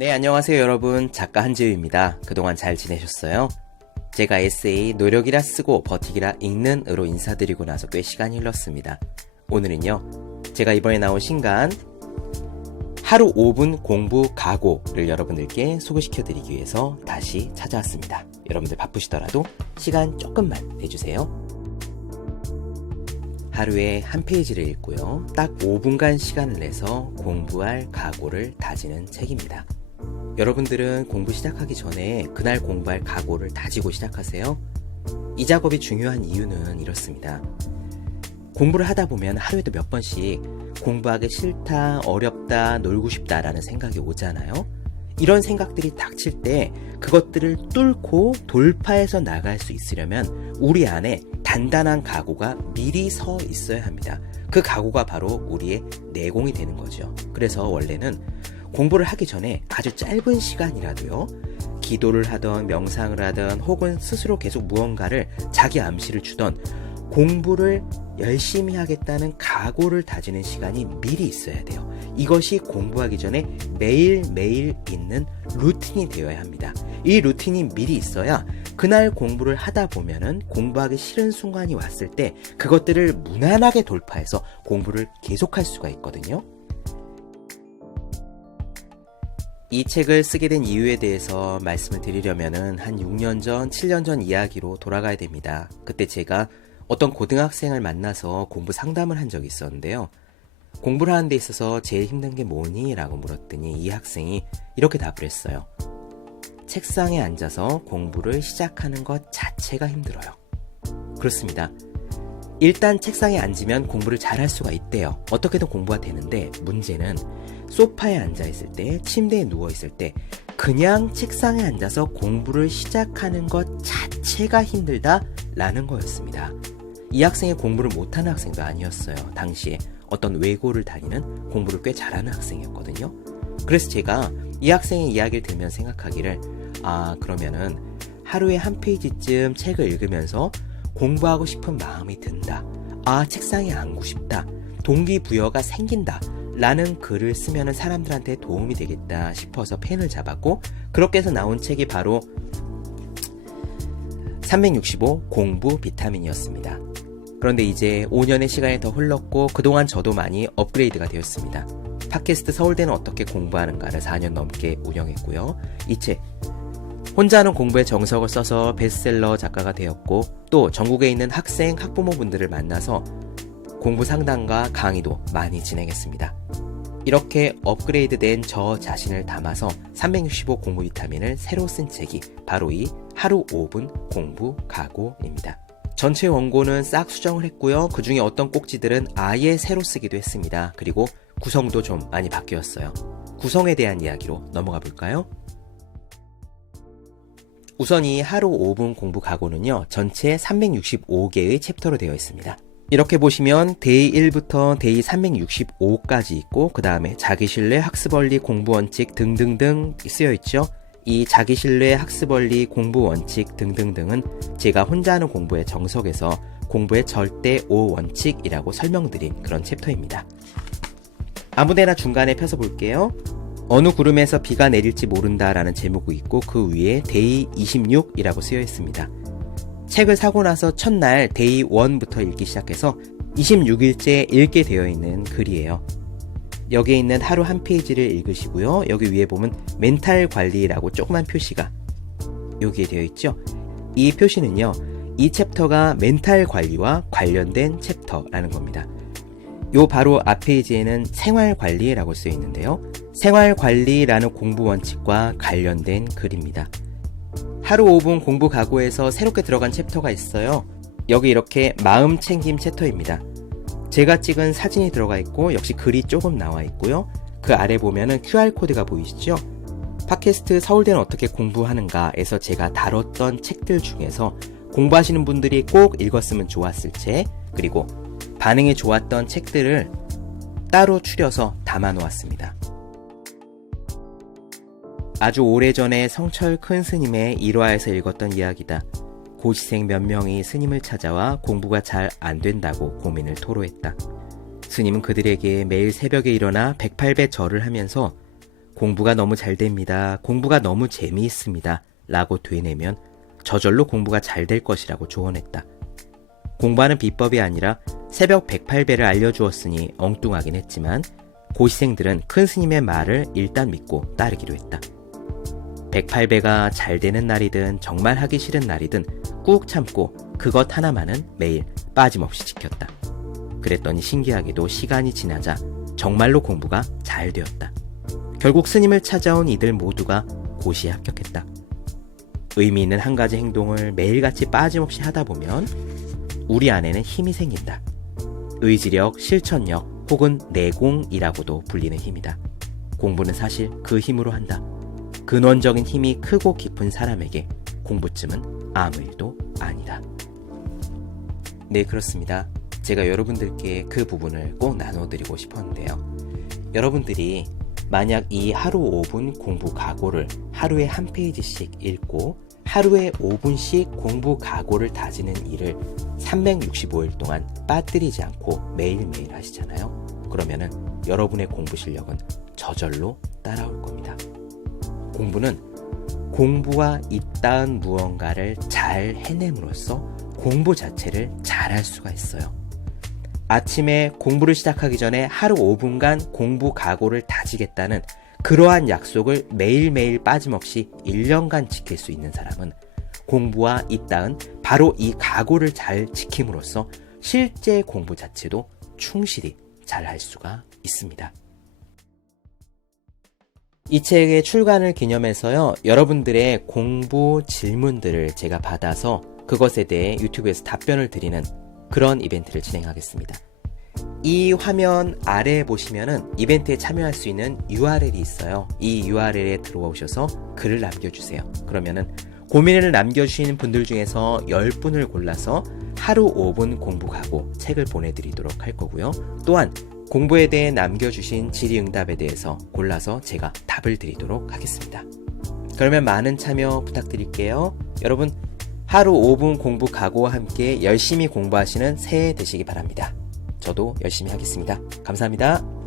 네, 안녕하세요 여러분. 작가 한지우입니다. 그동안 잘 지내셨어요? 제가 에세이 노력이라 쓰고 버티기라 읽는으로 인사드리고 나서 꽤 시간이 흘렀습니다. 오늘은요, 제가 이번에 나온 신간 하루 5분 공부 각오를 여러분들께 소개시켜드리기 위해서 다시 찾아왔습니다. 여러분들 바쁘시더라도 시간 조금만 내주세요. 하루에 한 페이지를 읽고요, 딱 5분간 시간을 내서 공부할 각오를 다지는 책입니다. 여러분들은 공부 시작하기 전에 그날 공부할 각오를 다지고 시작하세요? 이 작업이 중요한 이유는 이렇습니다. 공부를 하다 보면 하루에도 몇 번씩 공부하기 싫다, 어렵다, 놀고 싶다 라는 생각이 오잖아요. 이런 생각들이 닥칠 때 그것들을 뚫고 돌파해서 나갈 수 있으려면 우리 안에 단단한 각오가 미리 서 있어야 합니다. 그 각오가 바로 우리의 내공이 되는 거죠. 그래서 원래는 공부를 하기 전에 아주 짧은 시간이라도요, 기도를 하던 명상을 하던 혹은 스스로 계속 무언가를 자기 암시를 주던 공부를 열심히 하겠다는 각오를 다지는 시간이 미리 있어야 돼요. 이것이 공부하기 전에 매일매일 있는 루틴이 되어야 합니다. 이 루틴이 미리 있어야 그날 공부를 하다 보면은 공부하기 싫은 순간이 왔을 때 그것들을 무난하게 돌파해서 공부를 계속할 수가 있거든요. 이 책을 쓰게 된 이유에 대해서 말씀을 드리려면은 한 6년 전, 7년 전 이야기로 돌아가야 됩니다. 그때 제가 어떤 고등학생을 만나서 공부 상담을 한 적이 있었는데요. 공부를 하는 데 있어서 제일 힘든 게 뭐니? 라고 물었더니 이 학생이 이렇게 답을 했어요. 책상에 앉아서 공부를 시작하는 것 자체가 힘들어요. 그렇습니다. 일단 책상에 앉으면 공부를 잘할 수가 있대요. 어떻게든 공부가 되는데 문제는 소파에 앉아있을 때, 침대에 누워있을 때 그냥 책상에 앉아서 공부를 시작하는 것 자체가 힘들다라는 거였습니다. 이 학생이 공부를 못하는 학생도 아니었어요. 당시에 어떤 외고를 다니는 공부를 꽤 잘하는 학생이었거든요. 그래서 제가 이 학생의 이야기를 들으면 생각하기를, 그러면은 하루에 한 페이지쯤 책을 읽으면서 공부하고 싶은 마음이 든다. 책상에 앉고 싶다. 동기부여가 생긴다. 라는 글을 쓰면 사람들한테 도움이 되겠다 싶어서 펜을 잡았고, 그렇게 해서 나온 책이 바로 365 공부 비타민이었습니다. 그런데 이제 5년의 시간이 더 흘렀고 그동안 저도 많이 업그레이드가 되었습니다. 팟캐스트 서울대는 어떻게 공부하는가를 4년 넘게 운영했고요. 이 책 혼자 하는 공부에 정석을 써서 베스트셀러 작가가 되었고, 또 전국에 있는 학생, 학부모분들을 만나서 공부 상담과 강의도 많이 진행했습니다. 이렇게 업그레이드된 저 자신을 담아서 365 공부 비타민을 새로 쓴 책이 바로 이 하루 5분 공부 각오입니다. 전체 원고는 싹 수정을 했고요. 그 중에 어떤 꼭지들은 아예 새로 쓰기도 했습니다. 그리고 구성도 좀 많이 바뀌었어요. 구성에 대한 이야기로 넘어가 볼까요? 우선 이 하루 5분 공부 각오는요, 전체 365개의 챕터로 되어 있습니다. 이렇게 보시면 데이 1부터 데이 365까지 있고, 그 다음에 자기신뢰, 학습원리, 공부원칙 등등등 쓰여 있죠. 이 자기신뢰, 학습원리, 공부원칙 등등등은 제가 혼자 하는 공부의 정석에서 공부의 절대 5원칙이라고 설명드린 그런 챕터입니다. 아무데나 중간에 펴서 볼게요. 어느 구름에서 비가 내릴지 모른다 라는 제목이 있고, 그 위에 데이 26이라고 쓰여 있습니다. 책을 사고 나서 첫날 데이 1부터 읽기 시작해서 26일째 읽게 되어 있는 글이에요. 여기에 있는 하루 한 페이지를 읽으시고요. 여기 위에 보면 멘탈 관리라고 조그만 표시가 여기에 되어 있죠. 이 표시는요, 이 챕터가 멘탈 관리와 관련된 챕터라는 겁니다. 요 바로 앞 페이지에는 생활 관리라고 쓰여 있는데요. 생활 관리라는 공부 원칙과 관련된 글입니다. 하루 5분 공부 각오에서 새롭게 들어간 챕터가 있어요. 여기 이렇게 마음 챙김 챕터입니다. 제가 찍은 사진이 들어가 있고 역시 글이 조금 나와 있고요. 그 아래 보면은 QR코드가 보이시죠? 팟캐스트 서울대는 어떻게 공부하는가에서 제가 다뤘던 책들 중에서 공부하시는 분들이 꼭 읽었으면 좋았을 책, 그리고 반응이 좋았던 책들을 따로 추려서 담아 놓았습니다. 아주 오래전에 성철 큰 스님의 일화에서 읽었던 이야기다. 고시생 몇 명이 스님을 찾아와 공부가 잘 안 된다고 고민을 토로했다. 스님은 그들에게 매일 새벽에 일어나 108배 절을 하면서 공부가 너무 잘 됩니다. 공부가 너무 재미있습니다. 라고 되뇌면 저절로 공부가 잘 될 것이라고 조언했다. 공부하는 비법이 아니라 새벽 108배를 알려주었으니 엉뚱하긴 했지만 고시생들은 큰 스님의 말을 일단 믿고 따르기로 했다. 108배가 잘 되는 날이든 정말 하기 싫은 날이든 꾹 참고 그것 하나만은 매일 빠짐없이 지켰다. 그랬더니 신기하게도 시간이 지나자 정말로 공부가 잘 되었다. 결국 스님을 찾아온 이들 모두가 고시에 합격했다. 의미 있는 한 가지 행동을 매일같이 빠짐없이 하다 보면 우리 안에는 힘이 생긴다. 의지력, 실천력 혹은 내공이라고도 불리는 힘이다. 공부는 사실 그 힘으로 한다. 근원적인 힘이 크고 깊은 사람에게 공부쯤은 아무 일도 아니다. 네, 그렇습니다. 제가 여러분들께 그 부분을 꼭 나눠드리고 싶었는데요. 여러분들이 만약 이 하루 5분 공부 각오를 하루에 한 페이지씩 읽고 하루에 5분씩 공부 각오를 다지는 일을 365일 동안 빠뜨리지 않고 매일매일 하시잖아요. 그러면은 여러분의 공부 실력은 저절로 따라올 겁니다. 공부는 공부와 이따은 무언가를 잘 해냄으로써 공부 자체를 잘할 수가 있어요. 아침에 공부를 시작하기 전에 하루 5분간 공부 각오를 다지겠다는 그러한 약속을 매일매일 빠짐없이 1년간 지킬 수 있는 사람은 공부와 이따은 바로 이 각오를 잘 지킴으로써 실제 공부 자체도 충실히 잘 할 수가 있습니다. 이 책의 출간을 기념해서요, 여러분들의 공부 질문들을 제가 받아서 그것에 대해 유튜브에서 답변을 드리는 그런 이벤트를 진행하겠습니다. 이 화면 아래에 보시면은 이벤트에 참여할 수 있는 URL이 있어요. 이 URL에 들어오셔서 글을 남겨주세요. 그러면은 고민을 남겨주신 분들 중에서 10분을 골라서 하루 5분 공부 각오 책을 보내드리도록 할 거고요. 또한 공부에 대해 남겨주신 질의응답에 대해서 골라서 제가 답을 드리도록 하겠습니다. 그러면 많은 참여 부탁드릴게요. 여러분, 하루 5분 공부 각오와 함께 열심히 공부하시는 새해 되시기 바랍니다. 저도 열심히 하겠습니다. 감사합니다.